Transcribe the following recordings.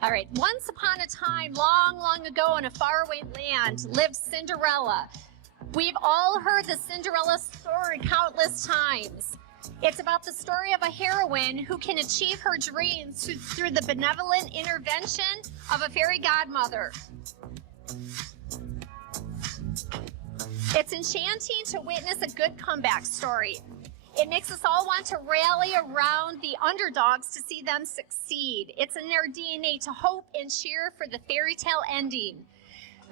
All right, once upon a time, long, long ago in a faraway land, lived Cinderella. We've all heard the Cinderella story countless times. It's about the story of a heroine who can achieve her dreams through the benevolent intervention of a fairy godmother. It's enchanting to witness a good comeback story. It makes us all want to rally around the underdogs to see them succeed. It's in their DNA to hope and cheer for the fairy tale ending.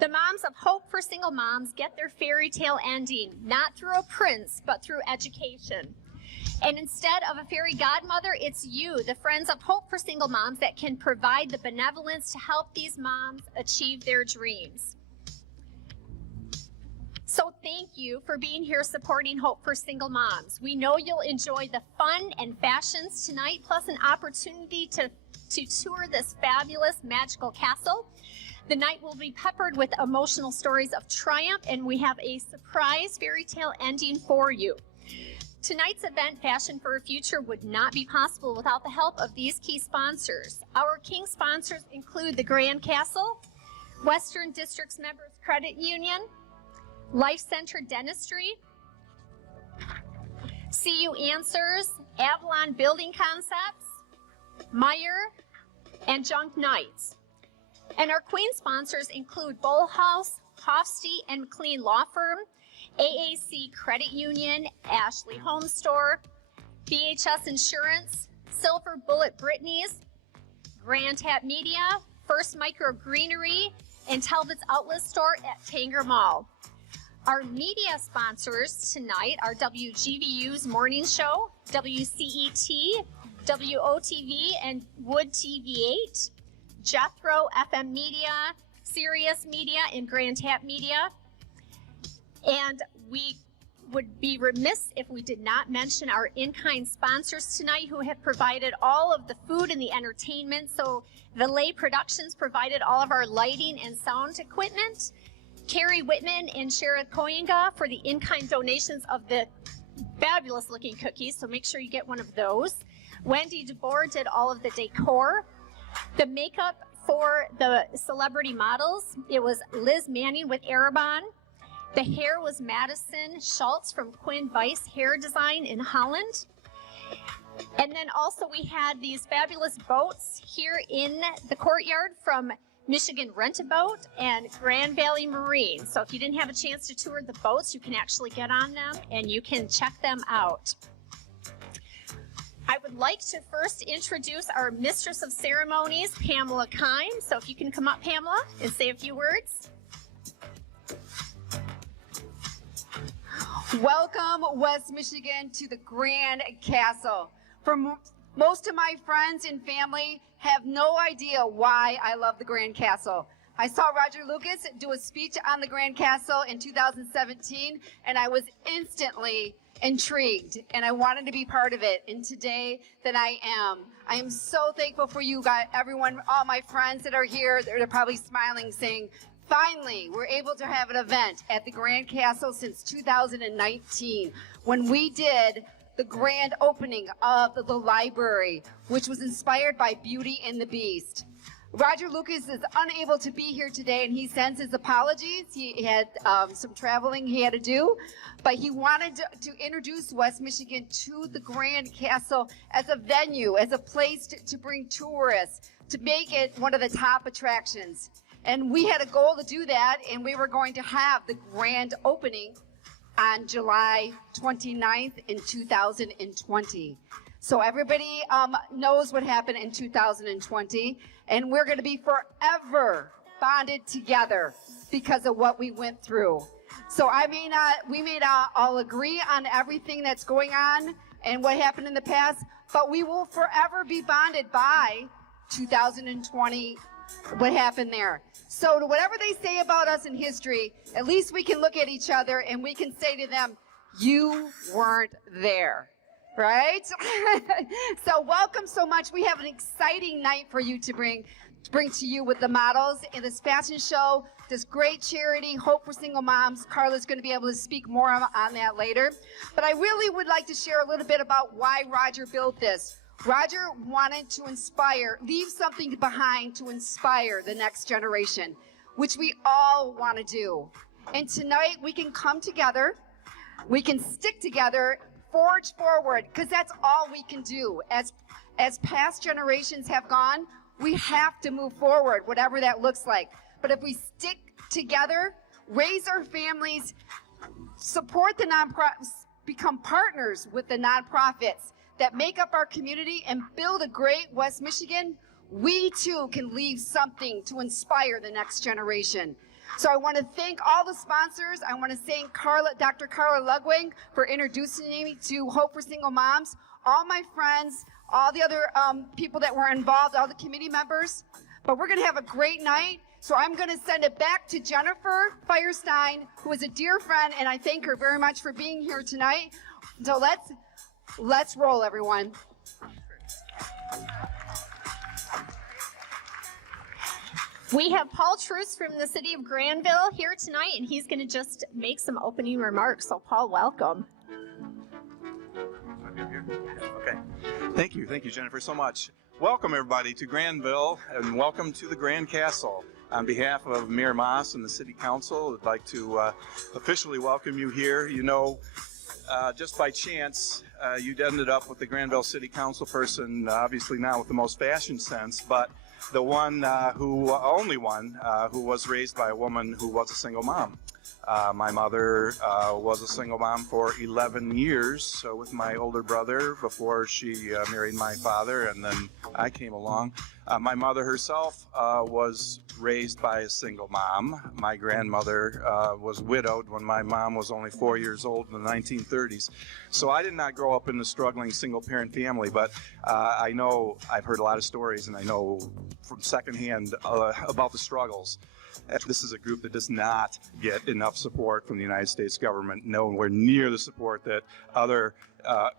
The moms of Hope for Single Moms get their fairy tale ending, not through a prince, but through education. And instead of a fairy godmother, it's you, the friends of Hope for Single Moms, that can provide the benevolence to help these moms achieve their dreams. So thank you for being here supporting Hope for Single Moms. We know you'll enjoy the fun and fashions tonight, plus an opportunity to tour this fabulous magical castle. The night will be peppered with emotional stories of triumph, and we have a surprise fairy tale ending for you. Tonight's event, Fashion for a Future, would not be possible without the help of these key sponsors. Our king sponsors include the Grand Castle, Western Districts Members Credit Union, Life Center Dentistry, CU Answers, Avalon Building Concepts, Meyer, and Junk Knights. And our queen sponsors include Bullhouse, Hofsty and McLean Law Firm, AAC Credit Union, Ashley Home Store, BHS Insurance, Silver Bullet Brittany's, Grand Tap Media, First Micro Greenery, and Talbot's Outlet Store at Tanger Mall. Our media sponsors tonight are WGVU's Morning Show, WCET, WOTV, and Wood TV8, Jethro FM Media, Sirius Media, and Grand Tap Media. And we would be remiss if we did not mention our in-kind sponsors tonight who have provided all of the food and the entertainment. So Valet Productions provided all of our lighting and sound equipment. Carrie Whitman and Shara Koyenga for the in-kind donations of the fabulous looking cookies, so make sure you get one of those. Wendy DeBoer did all of the decor. The makeup for the celebrity models, it was Liz Manning with Arabon. The hair was Madison Schultz from Quinn Weiss Hair Design in Holland. And then also we had these fabulous boats here in the courtyard from Michigan Rent-A-Boat and Grand Valley Marine. So if you didn't have a chance to tour the boats, you can actually get on them and you can check them out. I would like to first introduce our Mistress of Ceremonies, Pamela Keim. So if you can come up, Pamela, and say a few words. Welcome, West Michigan, to the Grand Castle. For most of my friends and family have no idea why I love the Grand Castle. I saw Roger Lucas do a speech on the Grand Castle in 2017, and I was instantly intrigued, and I wanted to be part of it, and today that I am. I am so thankful for you guys, everyone, all my friends that are here. They're probably smiling, saying, finally, we're able to have an event at the Grand Castle since 2019, when we did the grand opening of the library, which was inspired by Beauty and the Beast. Roger Lucas is unable to be here today, and he sends his apologies. He had some traveling he had to do, but he wanted to introduce West Michigan to the Grand Castle as a venue, as a place to bring tourists, to make it one of the top attractions. And we had a goal to do that, and we were going to have the grand opening on July 29th in 2020. So everybody knows what happened in 2020, and we're going to be forever bonded together because of what we went through. So we may not all agree on everything that's going on and what happened in the past, but we will forever be bonded by 2020, what happened there. So whatever they say about us in history, at least we can look at each other and we can say to them, you weren't there, right? So welcome so much. We have an exciting night for you to bring to you with the models in this fashion show, this great charity, Hope for Single Moms. Carla's going to be able to speak more on that later. But I really would like to share a little bit about why Roger built this. Roger wanted to leave something behind to inspire the next generation, which we all want to do. And tonight we can come together, we can stick together, forge forward, because that's all we can do. As past generations have gone, we have to move forward, whatever that looks like. But if we stick together, raise our families, support the nonprofits, become partners with the nonprofits that make up our community and build a great West Michigan, we too can leave something to inspire the next generation. So I want to thank all the sponsors. I want to thank Dr. Carla Ludwig for introducing me to Hope for Single Moms, all my friends, all the other people that were involved, all the committee members. But we're going to have a great night. So I'm going to send it back to Jennifer Feuerstein, who is a dear friend, and I thank her very much for being here tonight. So let's roll, everyone. We have Paul Truce from the city of Grandville here tonight, and he's going to just make some opening remarks. So Paul, welcome. Okay. Thank you, Jennifer, so much. Welcome, everybody, to Grandville, and welcome to the Grand Castle. On behalf of Mayor Moss and the City Council, I'd like to officially welcome you here. You know, just by chance, you'd ended up with the Grandville City Council person, obviously not with the most fashion sense, but the only one who was raised by a woman who was a single mom. My mother was a single mom for 11 years with my older brother before she married my father, and then I came along. My mother herself was raised by a single mom. My grandmother was widowed when my mom was only 4 years old in the 1930s. So I did not grow up in a struggling single-parent family, but I know I've heard a lot of stories, and I know from secondhand about the struggles. This is a group that does not get enough support from the United States government, nowhere near the support that other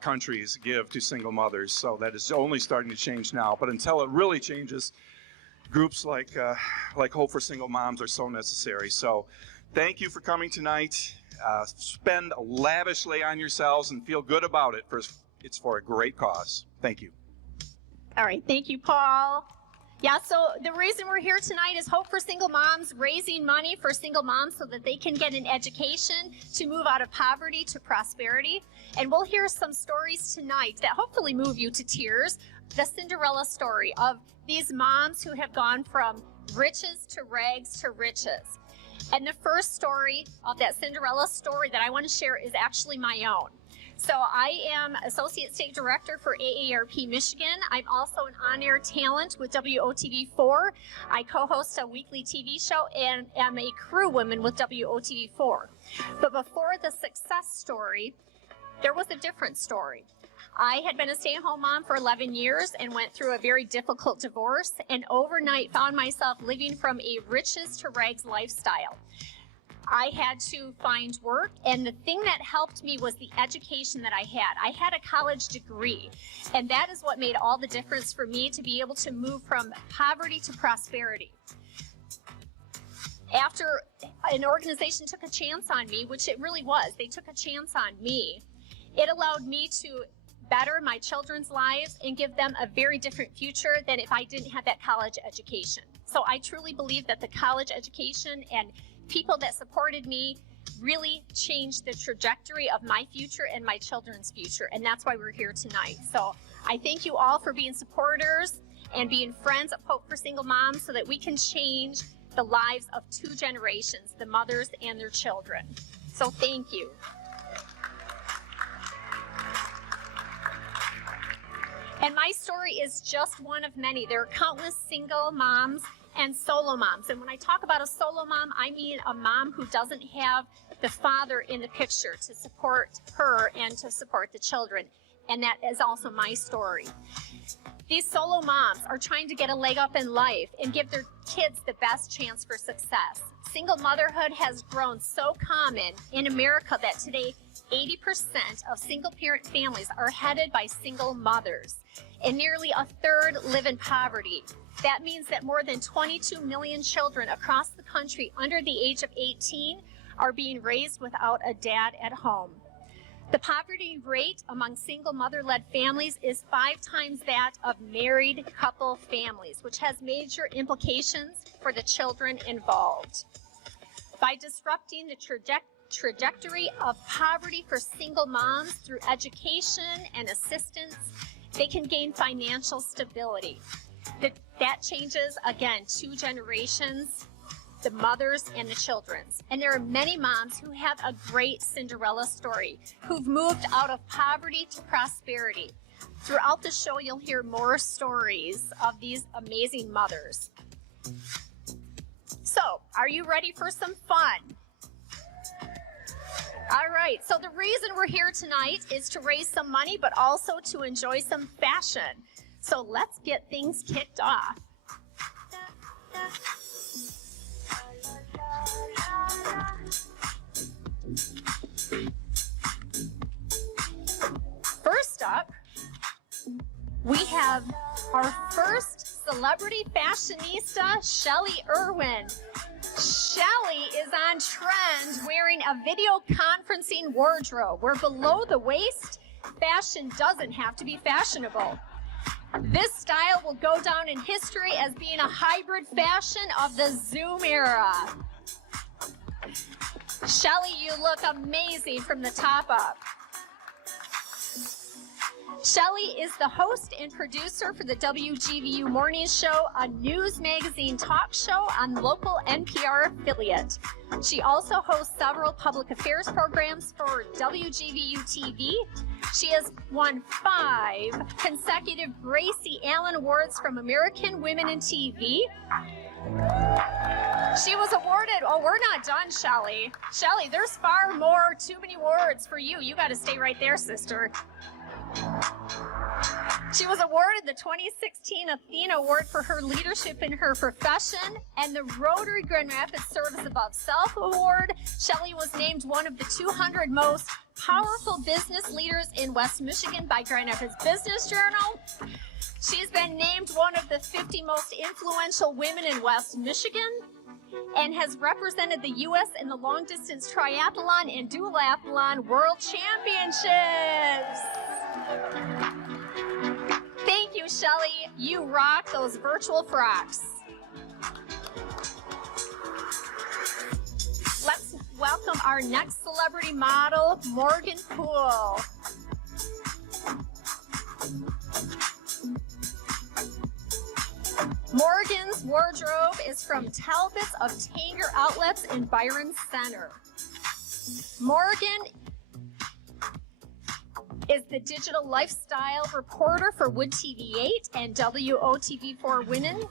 countries give to single mothers. So that is only starting to change now. But until it really changes, groups like Hope for Single Moms are so necessary. So thank you for coming tonight. Spend lavishly on yourselves and feel good about it. It's for a great cause. Thank you. All right, thank you, Paul. Yeah, so the reason we're here tonight is Hope for Single Moms, raising money for single moms so that they can get an education to move out of poverty to prosperity. And we'll hear some stories tonight that hopefully move you to tears. The Cinderella story of these moms who have gone from riches to rags to riches. And the first story of that Cinderella story that I want to share is actually my own. So I am Associate State Director for AARP Michigan. I'm also an on-air talent with WOTV4. I co-host a weekly TV show and am a crew woman with WOTV4. But before the success story, there was a different story. I had been a stay-at-home mom for 11 years and went through a very difficult divorce, and overnight found myself living from a riches to rags lifestyle. I had to find work, and the thing that helped me was the education that I had. I had a college degree, and that is what made all the difference for me to be able to move from poverty to prosperity. After an organization took a chance on me, which it really was, they took a chance on me, it allowed me to better my children's lives and give them a very different future than if I didn't have that college education. So I truly believe that the college education and people that supported me really changed the trajectory of my future and my children's future, and that's why we're here tonight. So I thank you all for being supporters and being friends of Hope for Single Moms so that we can change the lives of 2 generations, the mothers and their children. So thank you. And my story is just one of many. There are countless single moms and solo moms. And when I talk about a solo mom, I mean a mom who doesn't have the father in the picture to support her and to support the children. And that is also my story. These solo moms are trying to get a leg up in life and give their kids the best chance for success. Single motherhood has grown so common in America that today 80% of single parent families are headed by single mothers, and nearly a third live in poverty. That means that more than 22 million children across the country under the age of 18 are being raised without a dad at home. The poverty rate among single mother-led families is 5 times that of married couple families, which has major implications for the children involved. By disrupting the trajectory of poverty for single moms through education and assistance, they can gain financial stability. That changes, again, 2 generations, the mothers and the children's. And there are many moms who have a great Cinderella story, who've moved out of poverty to prosperity. Throughout the show, you'll hear more stories of these amazing mothers. So, are you ready for some fun? All right, so the reason we're here tonight is to raise some money, but also to enjoy some fashion. So let's get things kicked off. First up, we have our first celebrity fashionista, Shelley Irwin. Shelley is on trend wearing a video conferencing wardrobe where below the waist, fashion doesn't have to be fashionable. This style will go down in history as being a hybrid fashion of the Zoom era. Shelley, you look amazing from the top up. Shelley is the host and producer for the WGVU Morning Show, a news magazine talk show on local NPR affiliate. She also hosts several public affairs programs for WGVU TV. She has won 5 consecutive Gracie Allen Awards from American Women in TV. She was awarded, oh, we're not done, Shelley. Shelley, there's far more, too many awards for you. You got to stay right there, sister. She was awarded the 2016 Athena Award for her leadership in her profession and the Rotary Grand Rapids Service Above Self Award. Shelley was named one of the 200 most powerful business leaders in West Michigan by Grand Rapids Business Journal. She's been named one of the 50 most influential women in West Michigan and has represented the U.S. in the long-distance triathlon and duathlon world championships. Thank you, Shelley. You rock those virtual frocks. Let's welcome our next celebrity model, Morgan Poole. Morgan's wardrobe is from Talbot's of Tanger Outlets in Byron Center. Morgan is the digital lifestyle reporter for WOTV 8 and WOTV for Women.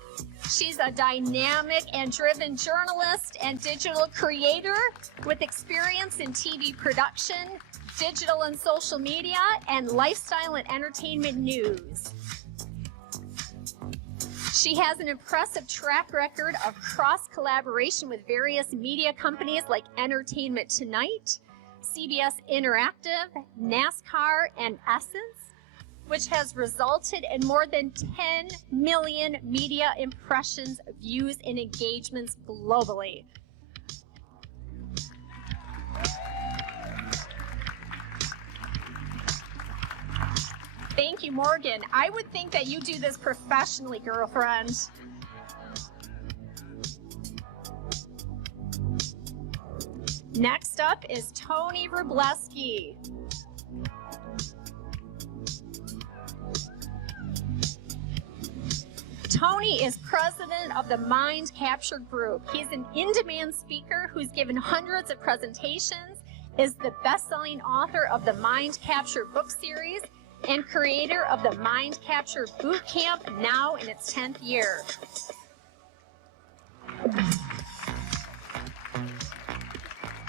She's a dynamic and driven journalist and digital creator with experience in TV production, digital and social media, and lifestyle and entertainment news. She has an impressive track record of cross-collaboration with various media companies like Entertainment Tonight, CBS Interactive, NASCAR, and Essence, which has resulted in more than 10 million media impressions, views, and engagements globally. Thank you, Morgan. I would think that you do this professionally, girlfriend. Next up is Tony Rubleski. Tony is president of the Mind Capture Group. He's an in-demand speaker who's given hundreds of presentations, is the best-selling author of the Mind Capture book series, and creator of the Mind Capture Boot Camp, now in its 10th year.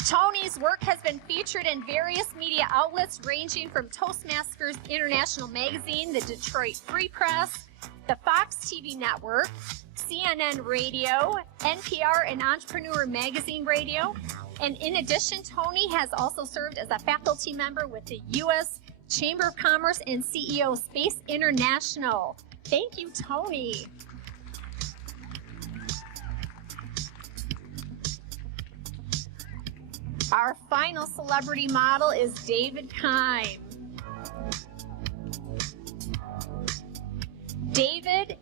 Tony's work has been featured in various media outlets ranging from Toastmasters International Magazine, the Detroit Free Press, the Fox TV Network, CNN Radio, NPR, and Entrepreneur Magazine Radio. And in addition, Tony has also served as a faculty member with the U.S. Chamber of Commerce and CEO Space International. Thank you, Tony. Our final celebrity model is David Keim. David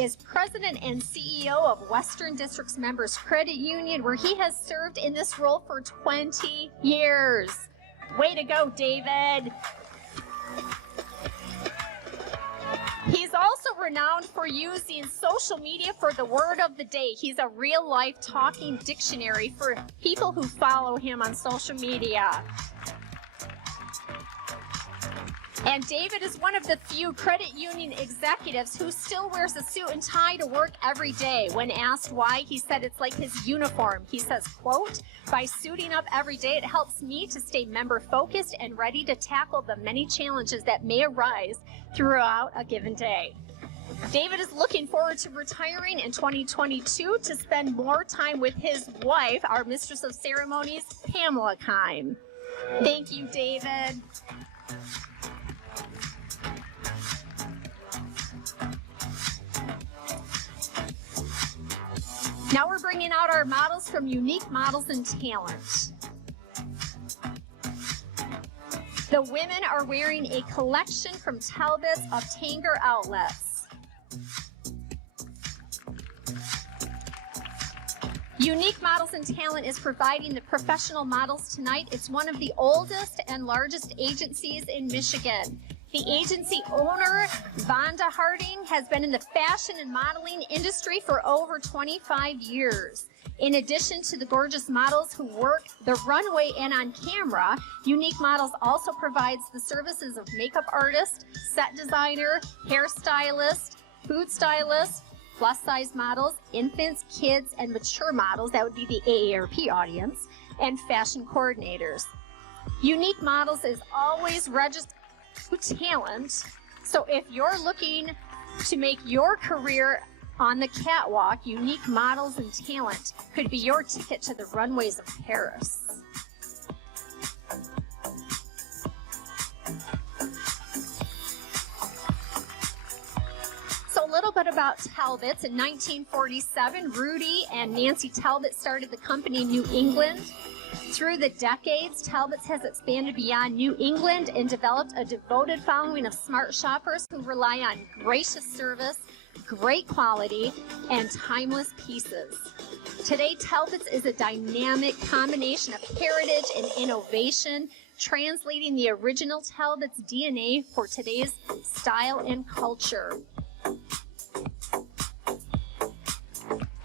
is President and CEO of Western Districts Members Credit Union, where he has served in this role for 20 years. Way to go, David. He's also renowned for using social media for the word of the day. He's a real-life talking dictionary for people who follow him on social media. And David is one of the few credit union executives who still wears a suit and tie to work every day. When asked why, he said it's like his uniform. He says, quote, "By suiting up every day, it helps me to stay member focused and ready to tackle the many challenges that may arise throughout a given day." David is looking forward to retiring in 2022 to spend more time with his wife, our Mistress of Ceremonies, Pamela Keim. Thank you, David. Now we're bringing out our models from Unique Models and Talent. The women are wearing a collection from Talbot's of Tanger outlets. Unique Models and Talent is providing the professional models tonight. It's one of the oldest and largest agencies in Michigan. The agency owner, Vonda Hartung, has been in the fashion and modeling industry for over 25 years. In addition to the gorgeous models who work the runway and on camera, Unique Models also provides the services of makeup artist, set designer, hairstylist, food stylist, plus-size models, infants, kids, and mature models, that would be the AARP audience, and fashion coordinators. Unique Models is always registered talent, so if you're looking to make your career on the catwalk, Unique Models and Talent could be your ticket to the runways of Paris. So a little bit about Talbot's. In 1947, Rudy and Nancy Talbot started the company in New England. Through the decades, Talbot's has expanded beyond New England and developed a devoted following of smart shoppers who rely on gracious service, great quality, and timeless pieces. Today, Talbot's is a dynamic combination of heritage and innovation, translating the original Talbot's DNA for today's style and culture.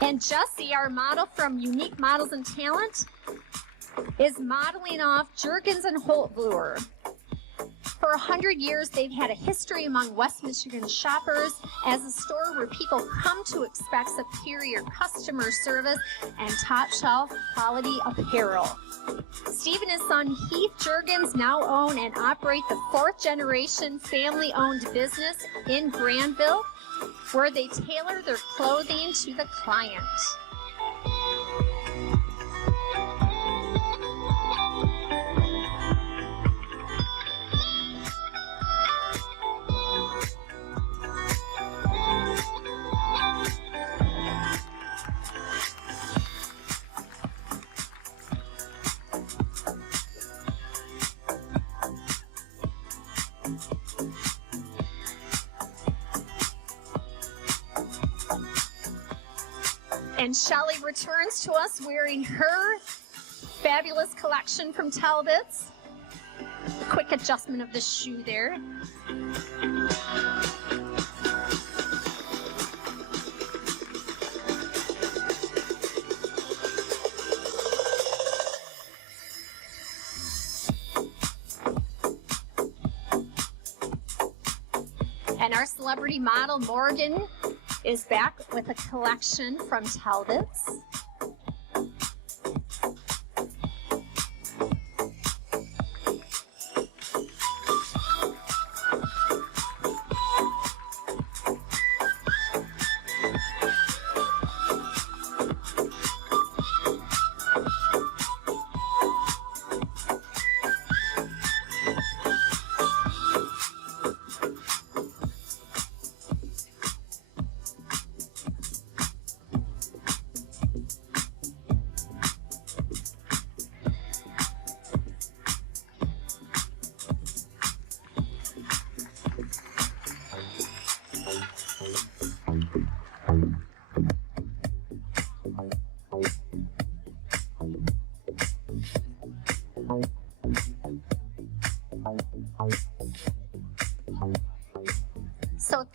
And Jessie, our model from Unique Models and Talent, is modeling off Jergens and Holtvluwer. For 100 years, they've had a history among West Michigan shoppers as a store where people come to expect superior customer service and top-shelf quality apparel. Steve and his son Heath Jergens now own and operate the fourth-generation family-owned business in Grandville, where they tailor their clothing to the client. And Shelley returns to us wearing her fabulous collection from Talbot's. Quick adjustment of the shoe there. And our celebrity model, Morgan, is back with a collection from Talbot's.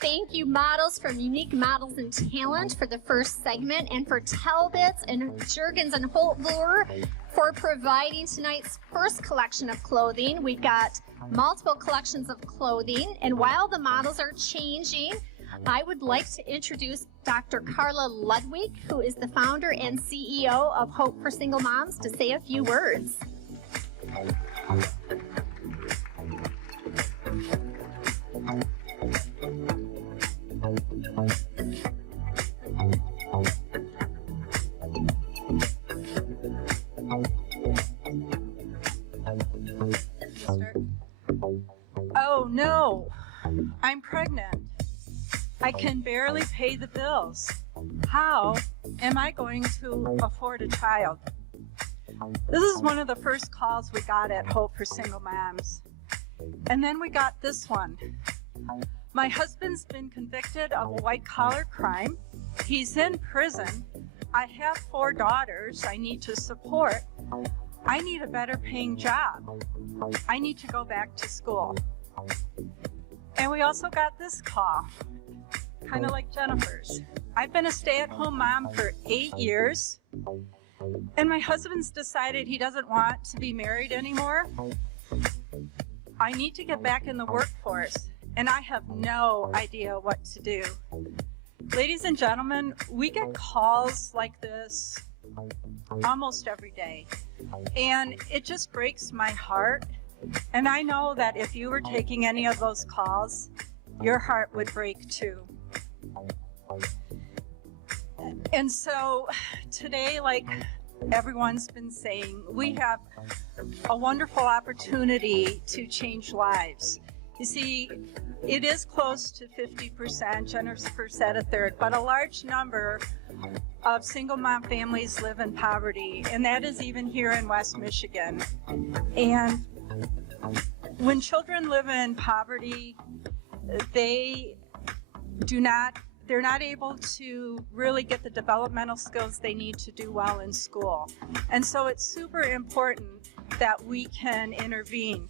thank you, models from Unique Models and Talent, for the first segment, and for Talbots and Jurgens and Holtvluer for providing tonight's first collection of clothing. We've got multiple collections of clothing, and while the models are changing, I would like to introduce Dr. Carla Ludwig, who is the founder and CEO of Hope for Single Moms, to say a few words. Oh no, I'm pregnant. I can barely pay the bills. How am I going to afford a child? This is one of the first calls we got at Hope for Single Moms. And then we got this one. My husband's been convicted of a white-collar crime. He's in prison. I have 4 daughters I need to support. I need a better paying job. I need to go back to school. And we also got this call, kind of like Jennifer's. I've been a stay-at-home mom for 8 years, and my husband's decided he doesn't want to be married anymore. I need to get back in the workforce, and I have no idea what to do. Ladies and gentlemen, we get calls like this almost every day, and it just breaks my heart. And I know that if you were taking any of those calls, your heart would break too. And so today, like everyone's been saying, we have a wonderful opportunity to change lives. You see, it is close to 50%, Jennifer said a third, but a large number of single mom families live in poverty, and that is even here in West Michigan. And when children live in poverty, they're not able to really get the developmental skills they need to do well in school. And so it's super important that we can intervene.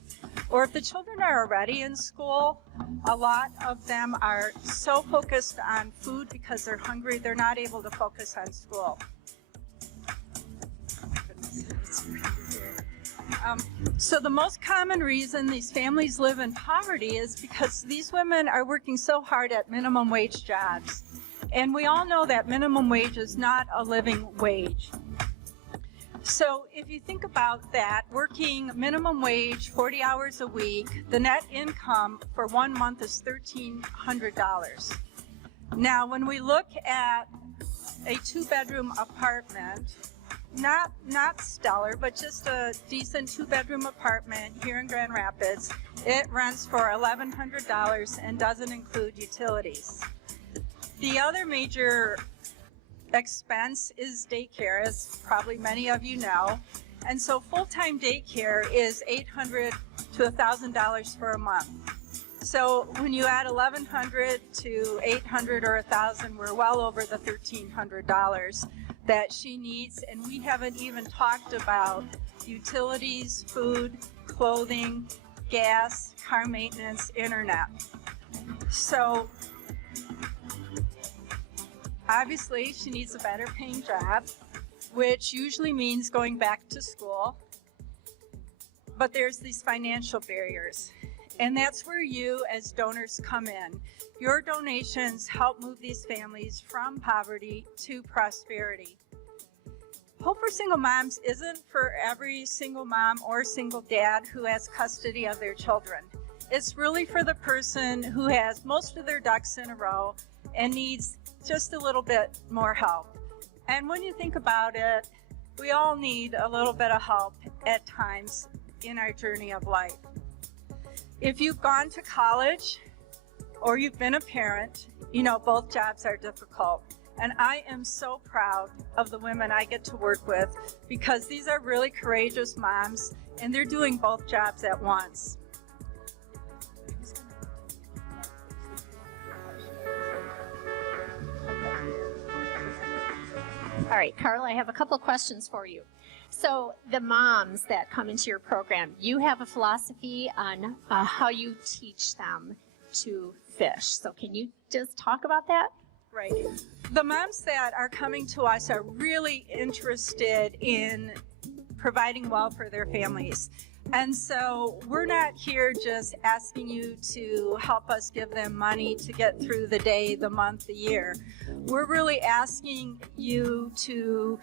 Or if the children are already in school, a lot of them are so focused on food because they're hungry, they're not able to focus on school. So the most common reason these families live in poverty is because these women are working so hard at minimum wage jobs. And we all know that minimum wage is not a living wage. So if you think about that, working minimum wage, 40 hours a week, the net income for 1 month is $1,300. Now, when we look at a 2-bedroom apartment, not stellar, but just a decent 2-bedroom apartment here in Grand Rapids, it rents for $1,100 and doesn't include utilities. The other major expense is daycare, as probably many of you know, and so full-time daycare is $800 to $1,000 for a month. So when you add $1,100 to $800 or $1,000, we're well over the $1,300 that she needs, and we haven't even talked about utilities, food, clothing, gas, car maintenance, internet. So obviously she needs a better paying job, which usually means going back to school, but there's these financial barriers. And that's where you as donors come in. Your donations help move these families from poverty to prosperity. Hope for Single Moms isn't for every single mom or single dad who has custody of their children. It's really for the person who has most of their ducks in a row and needs just a little bit more help. And when you think about it, we all need a little bit of help at times in our journey of life. If you've gone to college or you've been a parent, you know both jobs are difficult. And I am so proud of the women I get to work with because these are really courageous moms and they're doing both jobs at once. All right, Carla, I have a couple questions for you. So the moms that come into your program, you have a philosophy on how you teach them to fish. So can you just talk about that? Right. The moms that are coming to us are really interested in providing well for their families. And so we're not here just asking you to help us give them money to get through the day, the month, the year. We're really asking you to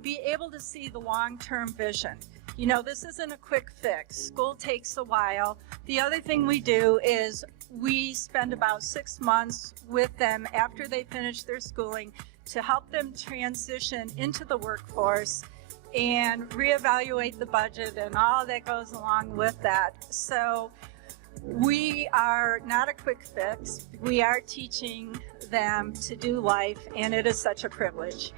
be able to see the long-term vision. You know, this isn't a quick fix. School takes a while. The other thing we do is we spend about 6 months with them after they finish their schooling to help them transition into the workforce and reevaluate the budget and all that goes along with that. So we are not a quick fix. We are teaching them to do life, and it is such a privilege.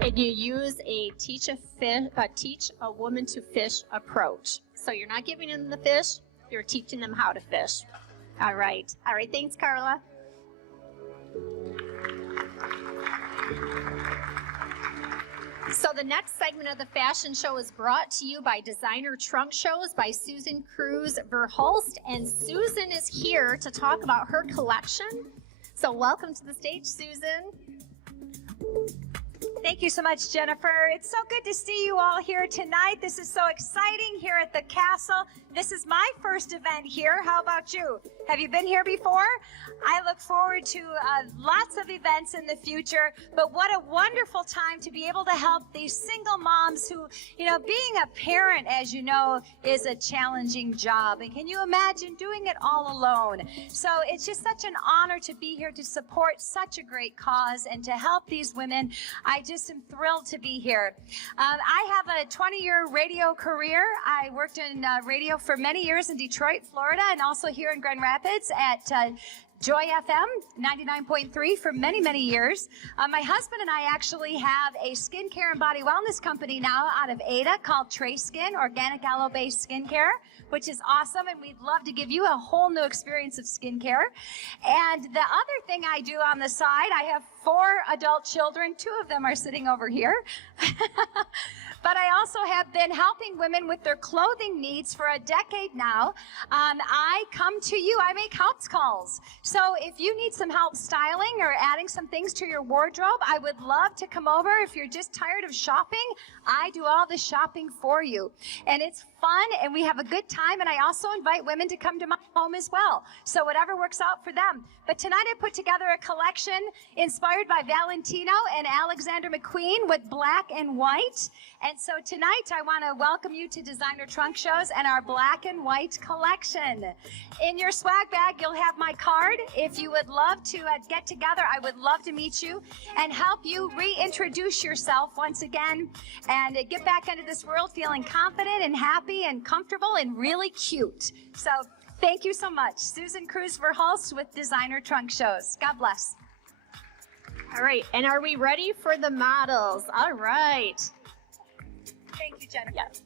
And you use a teach a woman to fish approach. So you're not giving them the fish, you're teaching them how to fish. All right. All right. Thanks, Carla. So the next segment of the fashion show is brought to you by Designer Trunk Shows by Susan Cruz-Verhulst. And Susan is here to talk about her collection. So welcome to the stage, Susan. Thank you so much, Jennifer. It's so good to see you all here tonight. This is so exciting here at the castle. This is my first event here. How about you? Have you been here before? I look forward to lots of events in the future, but what a wonderful time to be able to help these single moms who, you know, being a parent, as you know, is a challenging job. And can you imagine doing it all alone? So it's just such an honor to be here to support such a great cause and to help these women. I just am thrilled to be here. I have a 20-year radio career. I worked in radio for many years in Detroit, Florida, and also here in Grand Rapids at Joy FM 99.3 for many, many years. My husband and I actually have a skincare and body wellness company now out of Ada called Tray Skin, organic aloe-based skincare, which is awesome, and we'd love to give you a whole new experience of skincare. And the other thing I do on the side, I have 4 adult children. 2 of them are sitting over here. But I also have been helping women with their clothing needs for a decade now. I come to you, I make house calls. So if you need some help styling or adding some things to your wardrobe, I would love to come over. If you're just tired of shopping, I do all the shopping for you. And it's fun, and we have a good time, and I also invite women to come to my home as well. So whatever works out for them. But tonight I put together a collection inspired by Valentino and Alexander McQueen with black and white. And so tonight I want to welcome you to Designer Trunk Shows and our black and white collection. In your swag bag, you'll have my card. If you would love to get together, I would love to meet you and help you reintroduce yourself once again and get back into this world feeling confident and happy and comfortable and really cute. So thank you so much. Susan Cruz-Verhulst with Designer Trunk Shows. God bless. All right. And are we ready for the models? All right. Thank you, Jennifer. Yes.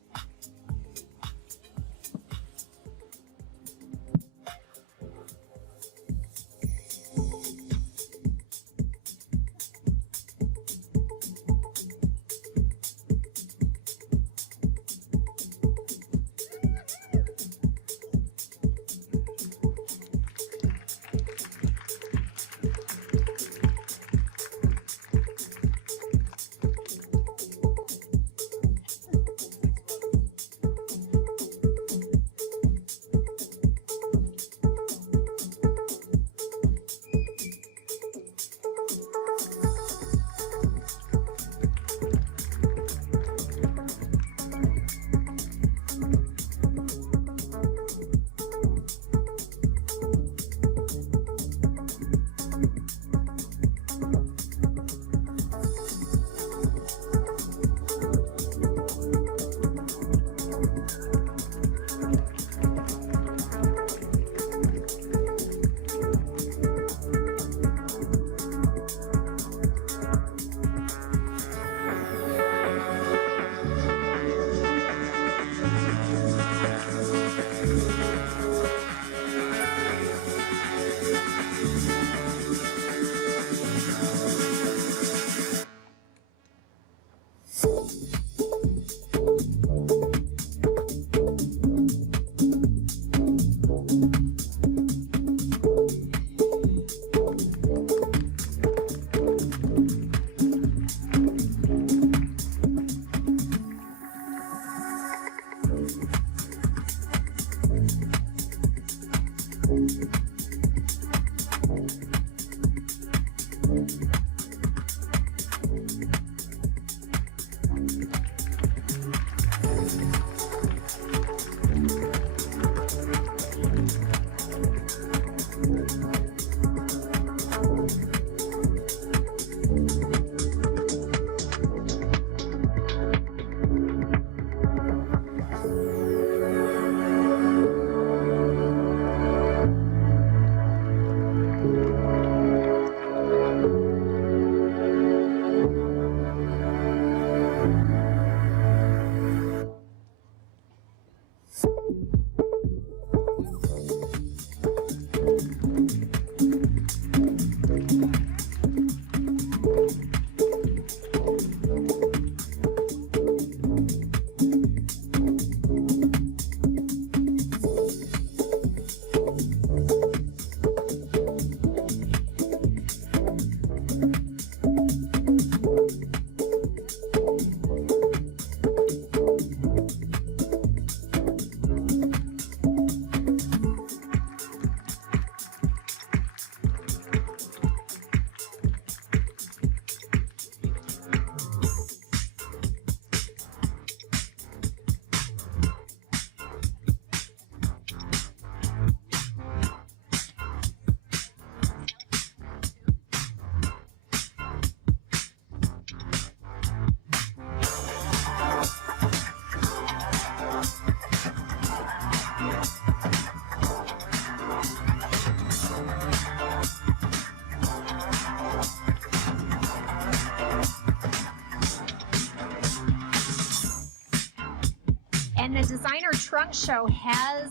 Designer Trunk Show has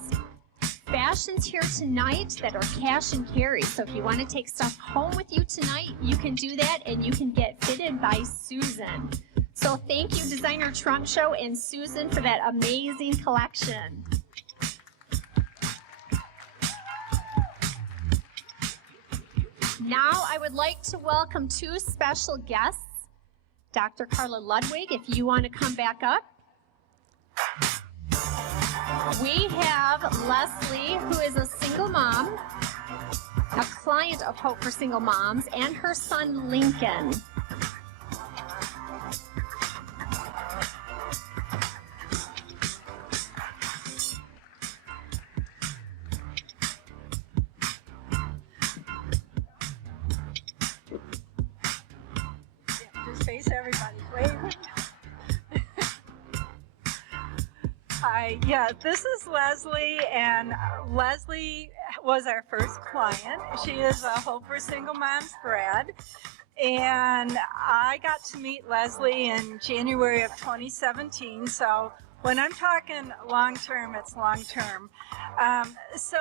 fashions here tonight that are cash and carry. So if you want to take stuff home with you tonight, you can do that, and you can get fitted by Susan. So thank you, Designer Trunk Show and Susan, for that amazing collection. Now I would like to welcome two special guests. Dr. Carla Ludwig, if you want to come back up. We have Leslie, who is a single mom, a client of Hope for Single Moms, and her son Lincoln. Just face everybody, wave. Hi, yeah, this is Leslie, and Leslie was our first client. She is a Hope for Single Moms grad, and I got to meet Leslie in January of 2017, so when I'm talking long-term, it's long-term. So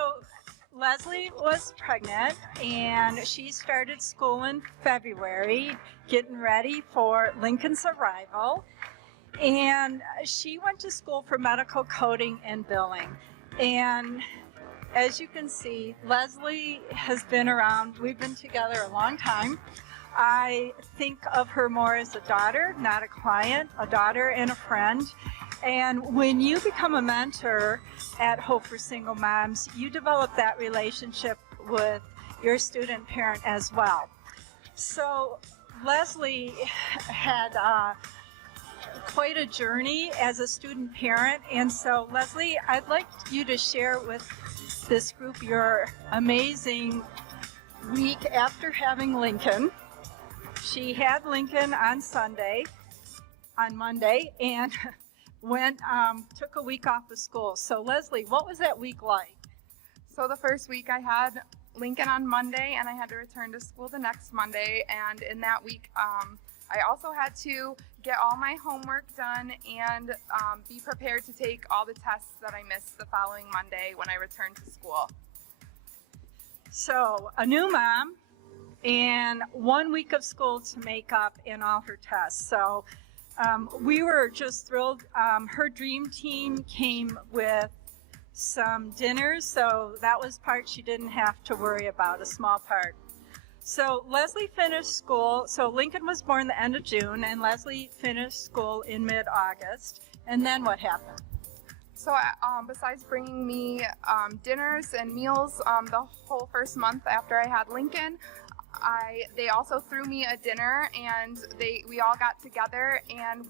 Leslie was pregnant, and she started school in February, getting ready for Lincoln's arrival. And she went to school for medical coding and billing. And as you can see, Leslie has been around. We've been together a long time. I think of her more as a daughter, not a client, a daughter and a friend. And when you become a mentor at Hope for Single Moms, you develop that relationship with your student parent as well. So Leslie had quite a journey as a student parent, and so Leslie, I'd like you to share with this group your amazing week after having Lincoln. She had Lincoln on Monday, and took a week off of school. So Leslie, what was that week like? So the first week I had Lincoln on Monday, and I had to return to school the next Monday, and in that week I also had to get all my homework done and be prepared to take all the tests that I missed the following Monday when I returned to school. So a new mom and 1 week of school to make up in all her tests. So we were just thrilled. Her dream team came with some dinners, so that was part she didn't have to worry about, a small part. So Leslie finished school. So Lincoln was born the end of June, and Leslie finished school in mid-August. And then what happened? So besides bringing me dinners and meals the whole first month after I had Lincoln, they also threw me a dinner, and we all got together, and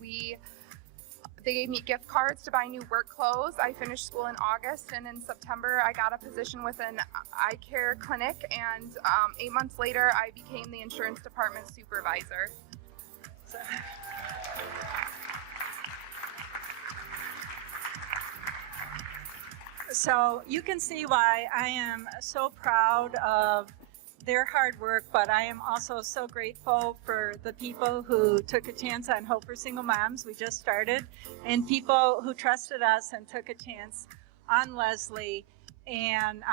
they gave me gift cards to buy new work clothes. I finished school in August, and in September I got a position with an eye care clinic, and 8 months later I became the insurance department supervisor. So you can see why I am so proud of their hard work, but I am also so grateful for the people who took a chance on Hope for Single Moms. We just started, and people who trusted us and took a chance on Leslie. And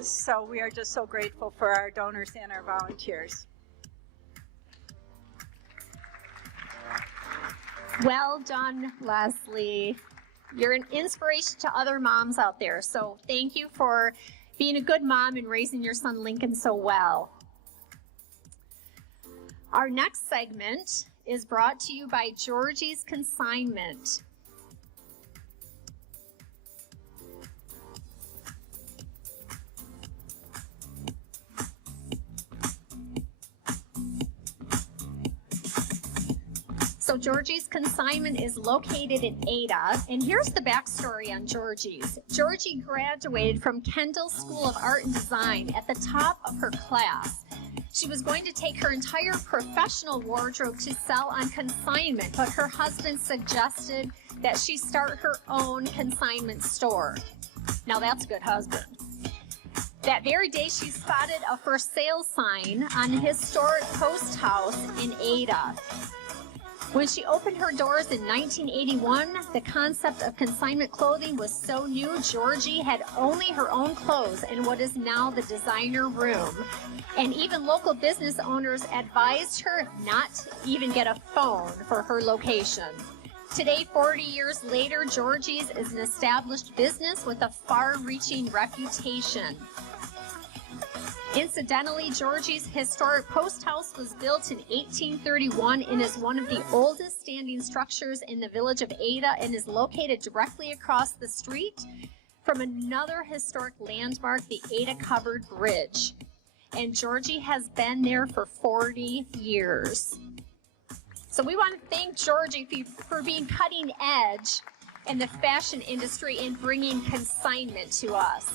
so we are just so grateful for our donors and our volunteers. Well done, Leslie. You're an inspiration to other moms out there. So thank you for being a good mom and raising your son Lincoln so well. Our next segment is brought to you by Georgie's Consignment. So Georgie's Consignment is located in Ada, and here's the backstory on Georgie's. Georgie graduated from Kendall School of Art and Design at the top of her class. She was going to take her entire professional wardrobe to sell on consignment, but her husband suggested that she start her own consignment store. Now that's a good husband. That very day, she spotted a for sale sign on a historic post house in Ada. When she opened her doors in 1981, the concept of consignment clothing was so new, Georgie had only her own clothes in what is now the designer room. And even local business owners advised her not to even get a phone for her location. Today, 40 years later, Georgie's is an established business with a far-reaching reputation. Incidentally, Georgie's historic post house was built in 1831 and is one of the oldest standing structures in the village of Ada and is located directly across the street from another historic landmark, the Ada Covered Bridge. And Georgie has been there for 40 years. So we want to thank Georgie for being cutting edge in the fashion industry and bringing consignment to us.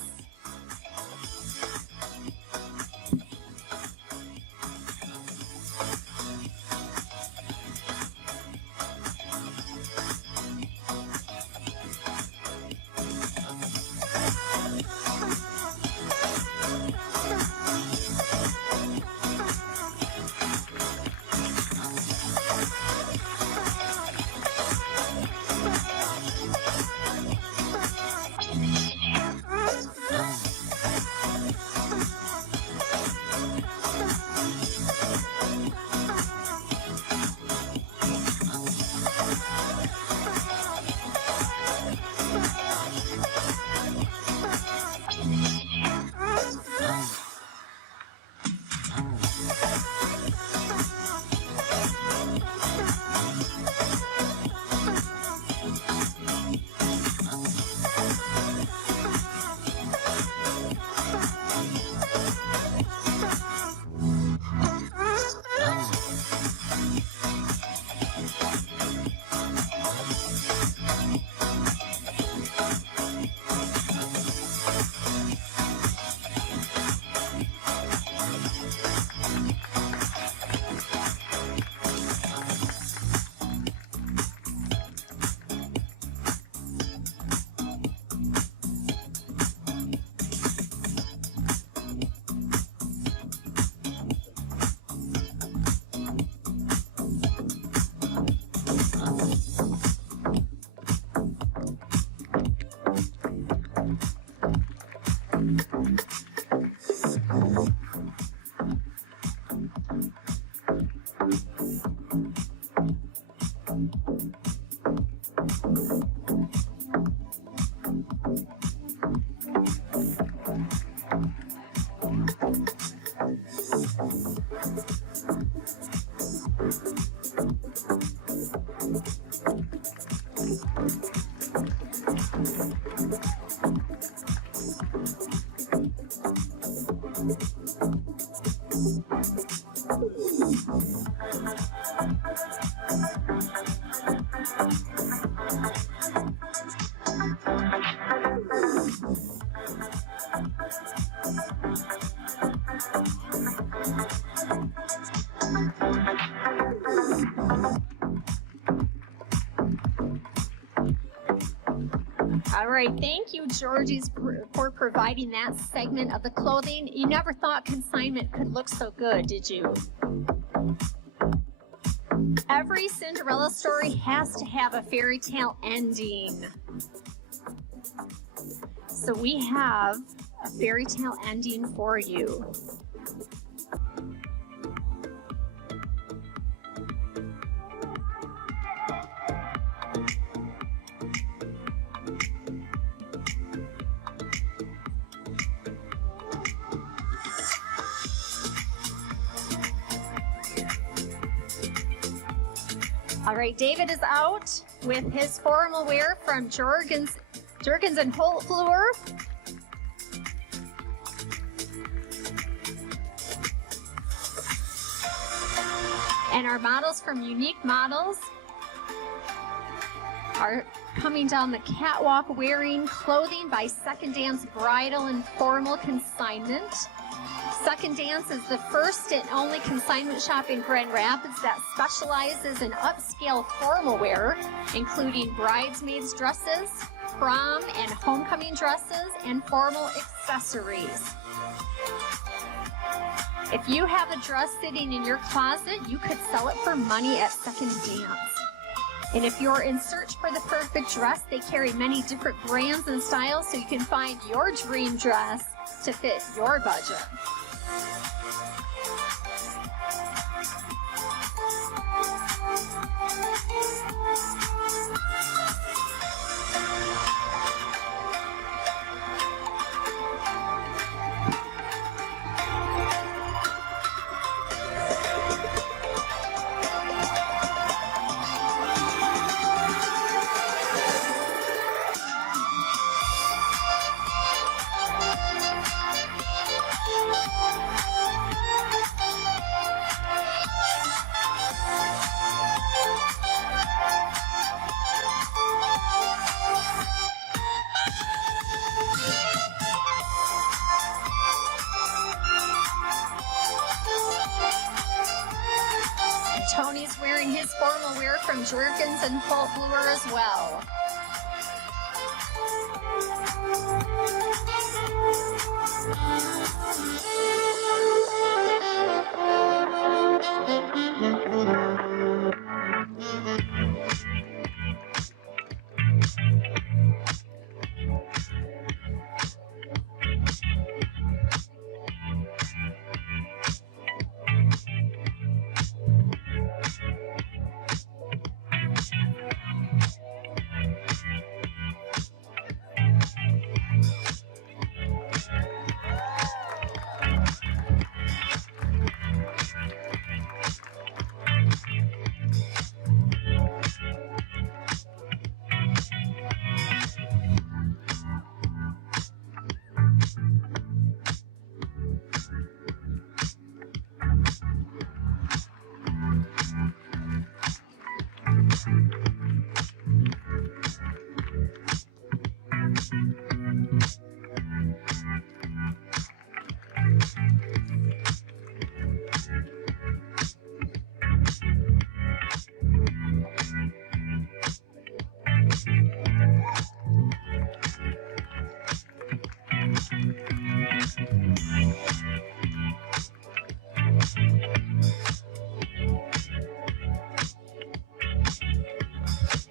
All right, thank you, Georgie's, for providing that segment of the clothing. You never thought consignment could look so good, did you? Every Cinderella story has to have a fairy tale ending. So we have a fairy tale ending for you. All right, David is out with his formal wear from Jurgens and Holtfluer. And our models from Unique Models are coming down the catwalk wearing clothing by Second Dance Bridal and Formal Consignment. Second Dance is the first and only consignment shop in Grand Rapids that specializes in upscale formal wear, including bridesmaids dresses, prom and homecoming dresses, and formal accessories. If you have a dress sitting in your closet, you could sell it for money at Second Dance. And if you're in search for the perfect dress, they carry many different brands and styles so you can find your dream dress to fit your budget. Tony's wearing his formal wear from Jerkins and Poole-WOTV as well.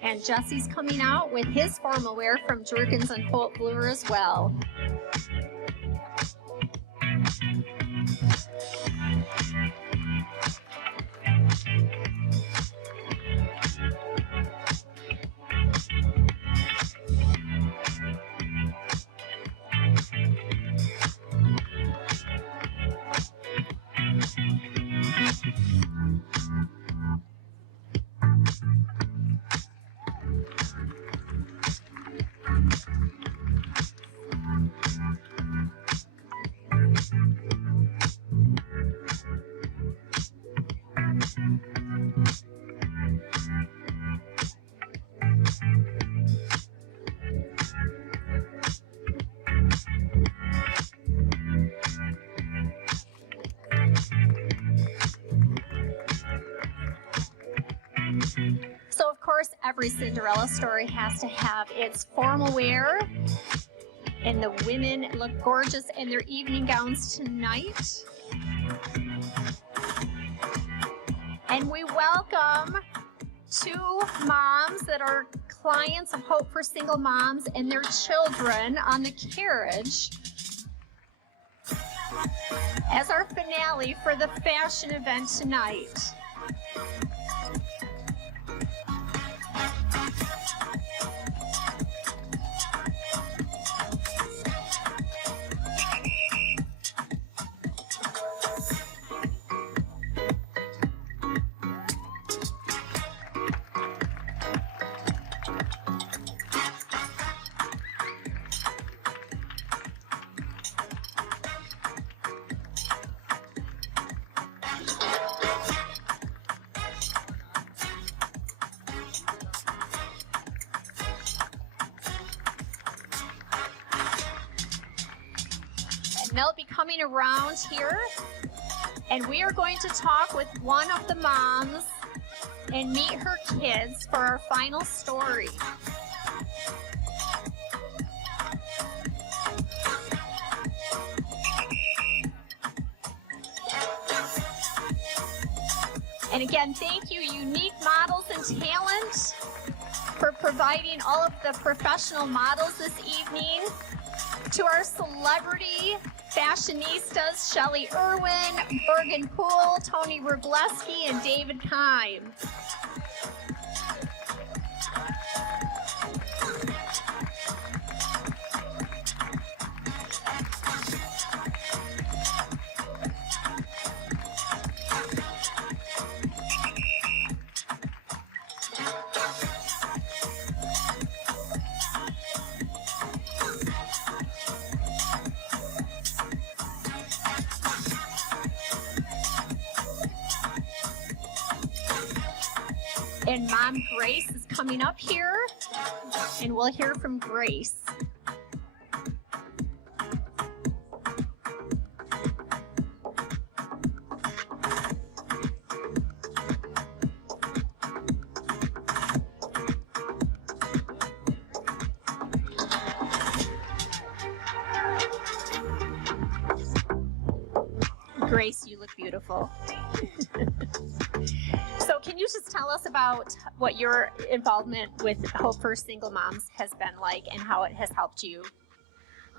And Jesse's coming out with his formal wear from Jerkins and Poole-WOTV as well. So of course, every Cinderella story has to have its formal wear, and the women look gorgeous in their evening gowns tonight. And we welcome two moms that are clients of Hope for Single Moms and their children on the carriage as our finale for the fashion event tonight. They'll be coming around here, and we are going to talk with one of the moms and meet her kids for our final story. And again, thank you, Unique Models and Talent, for providing all of the professional models this evening. To our celebrity fashionistas, Shelley Irwin, Bergen Poole, Tony Rubleski, and David Keim. And Mom Grace is coming up here, and we'll hear from Grace. Grace, you look beautiful. So can you just tell us about what your involvement with Hope for Single Moms has been like and how it has helped you?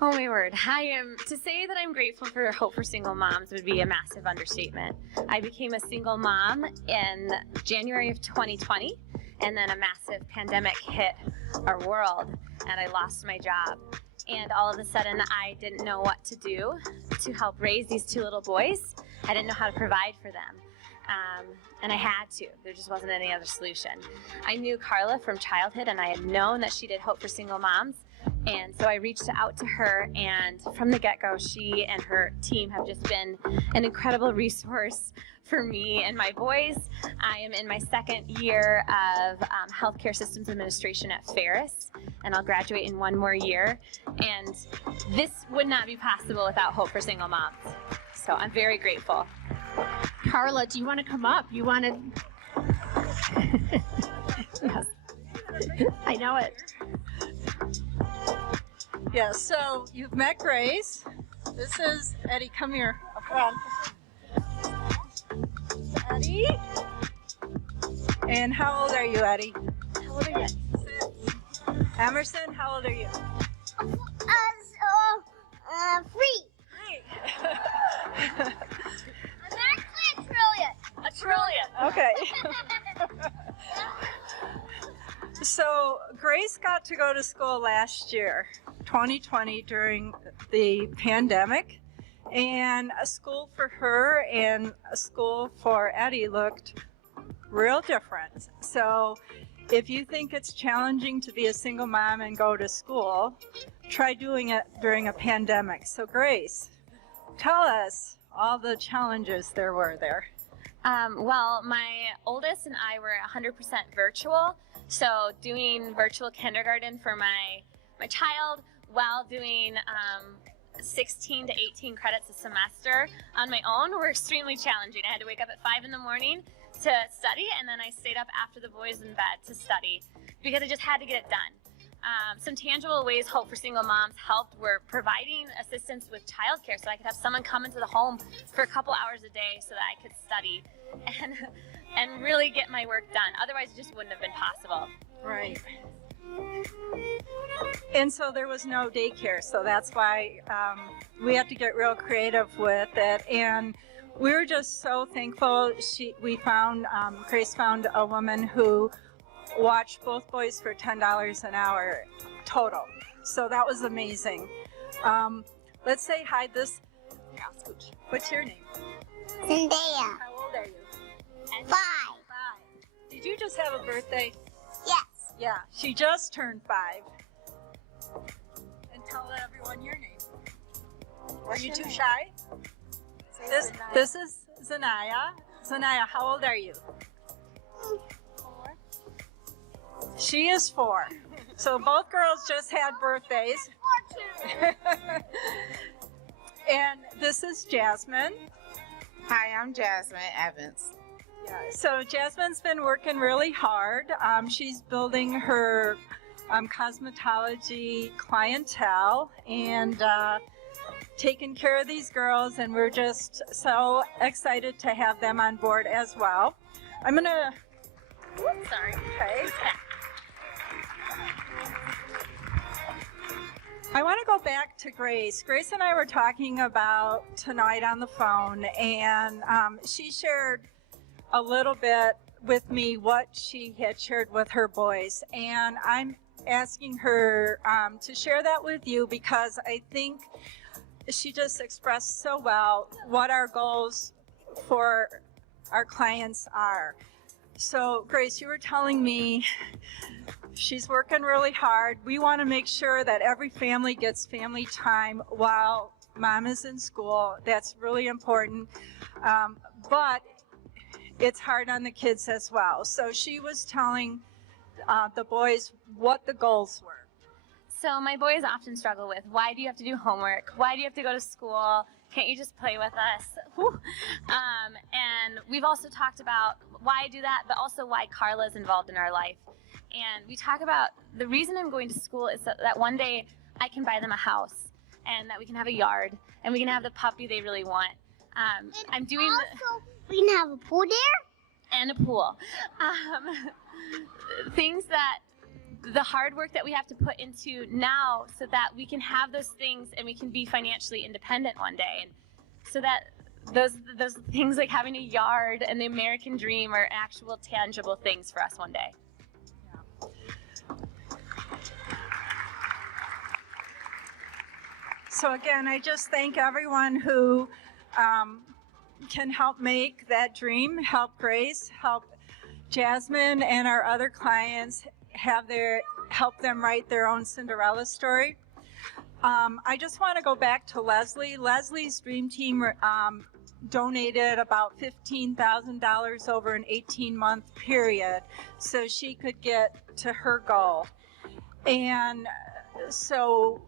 Oh my word. To say that I'm grateful for Hope for Single Moms would be a massive understatement. I became a single mom in January of 2020, and then a massive pandemic hit our world, and I lost my job. And all of a sudden, I didn't know what to do to help raise these two little boys. I didn't know how to provide for them. And I had to. There just wasn't any other solution. I knew Carla from childhood, and I had known that she did Hope for Single Moms. And so I reached out to her, and from the get-go, she and her team have just been an incredible resource for me and my boys. I am in my second year of healthcare systems administration at Ferris, and I'll graduate in one more year. And this would not be possible without Hope for Single Moms. So I'm very grateful. Carla, do you want to come up? You want to? Yes. I know it. Yeah, so you've met Grace. This is Eddie. Come here. Up front. Eddie. And how old are you, Eddie? How old are you? 6. Emerson, how old are you? 3. 3. I'm actually a trillion. Okay. So Grace got to go to school last year, 2020, during the pandemic, and a school for her and a school for Eddie looked real different. So if you think it's challenging to be a single mom and go to school, try doing it during a pandemic. So Grace, tell us all the challenges there were there. Well, my oldest and I were 100% virtual, so doing virtual kindergarten for my child while doing 16 to 18 credits a semester on my own were extremely challenging. I had to wake up at 5 in the morning to study, and then I stayed up after the boys in bed to study because I just had to get it done. Some tangible ways Hope for Single Moms helped were providing assistance with childcare so I could have someone come into the home for a couple hours a day so that I could study and really get my work done. Otherwise, it just wouldn't have been possible. Right. And so there was no daycare, so that's why we had to get real creative with it. And we were just so thankful. Grace found a woman who watched both boys for $10 an hour total. So that was amazing. Let's say hi. What's your name? Zendaya. How old are you? 5. 5. Did you just have a birthday? Yes. Yeah, she just turned 5. And tell everyone your name. Are you too shy? This is Zanaya. Zanaya, how old are you? 4. She is 4. So both girls just had birthdays. 4 too. And this is Jasmine. Hi, I'm Jasmine Evans. Yeah, so Jasmine's been working really hard. She's building her cosmetology clientele and taking care of these girls, and we're just so excited to have them on board as well. I'm gonna, Sorry. okay. I want to go back to Grace. Grace and I were talking about tonight on the phone, and she shared a little bit with me what she had shared with her boys. And I'm asking her to share that with you because I think she just expressed so well what our goals for our clients are. So, Grace, you were telling me she's working really hard. We want to make sure that every family gets family time while mom is in school. That's really important. But it's hard on the kids as well. So she was telling the boys what the goals were. So my boys often struggle with, why do you have to do homework? Why do you have to go to school? Can't you just play with us? And we've also talked about why I do that, but also why Carla is involved in our life. And we talk about the reason I'm going to school is that one day I can buy them a house and that we can have a yard and we can have the puppy they really want. I'm doing Also, we can have a pool there. and a pool. Things that the hard work that we have to put into now so that we can have those things and we can be financially independent one day. And so that those things like having a yard and the American dream are actual tangible things for us one day. So again, I just thank everyone who can help make that dream, help Grace, help Jasmine and our other clients help them write their own Cinderella story. I just want to go back to Leslie. Leslie's dream team donated about $15,000 over an 18-month period so she could get to her goal. And so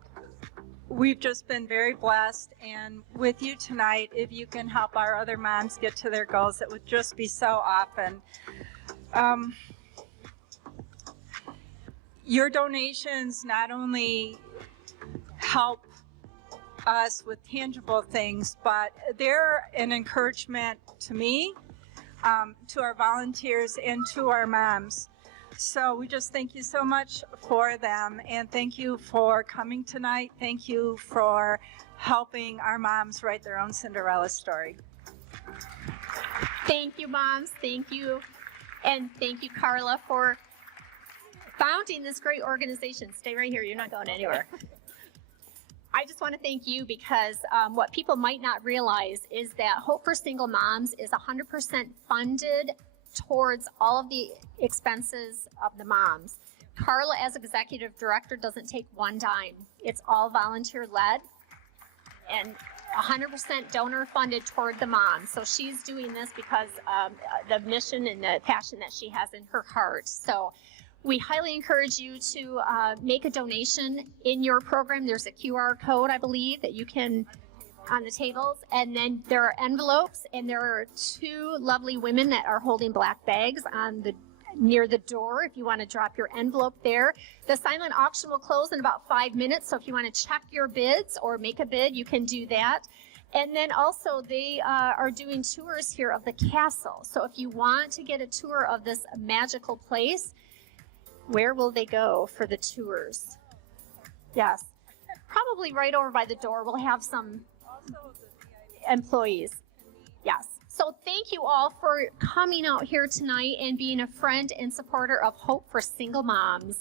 we've just been very blessed, and with you tonight, if you can help our other moms get to their goals, it would just be so awesome. Your donations not only help us with tangible things, but they're an encouragement to me, to our volunteers, and to our moms. So we just thank you so much for them, and thank you for coming tonight. Thank you for helping our moms write their own Cinderella story. Thank you, moms. Thank you. And thank you, Carla, for founding this great organization. Stay right here. You're not going anywhere. I just want to thank you because what people might not realize is that Hope for Single Moms is 100% funded towards all of the expenses of the moms. Carla, as executive director, doesn't take one dime. It's all volunteer led and 100% donor funded toward the moms. So she's doing this because of the mission and the passion that she has in her heart. So we highly encourage you to make a donation in your program. There's a QR code, I believe, that you can on the tables, and then there are envelopes, and there are two lovely women that are holding black bags on the near the door if you want to drop your envelope there. The silent auction will close in about 5 minutes, so if you want to check your bids or make a bid, you can do that. And then also they are doing tours here of the castle. So if you want to get a tour of this magical place, where will they go for the tours? Yes, probably right over by the door. We'll have some employees. Yes. So thank you all for coming out here tonight and being a friend and supporter of Hope for Single Moms.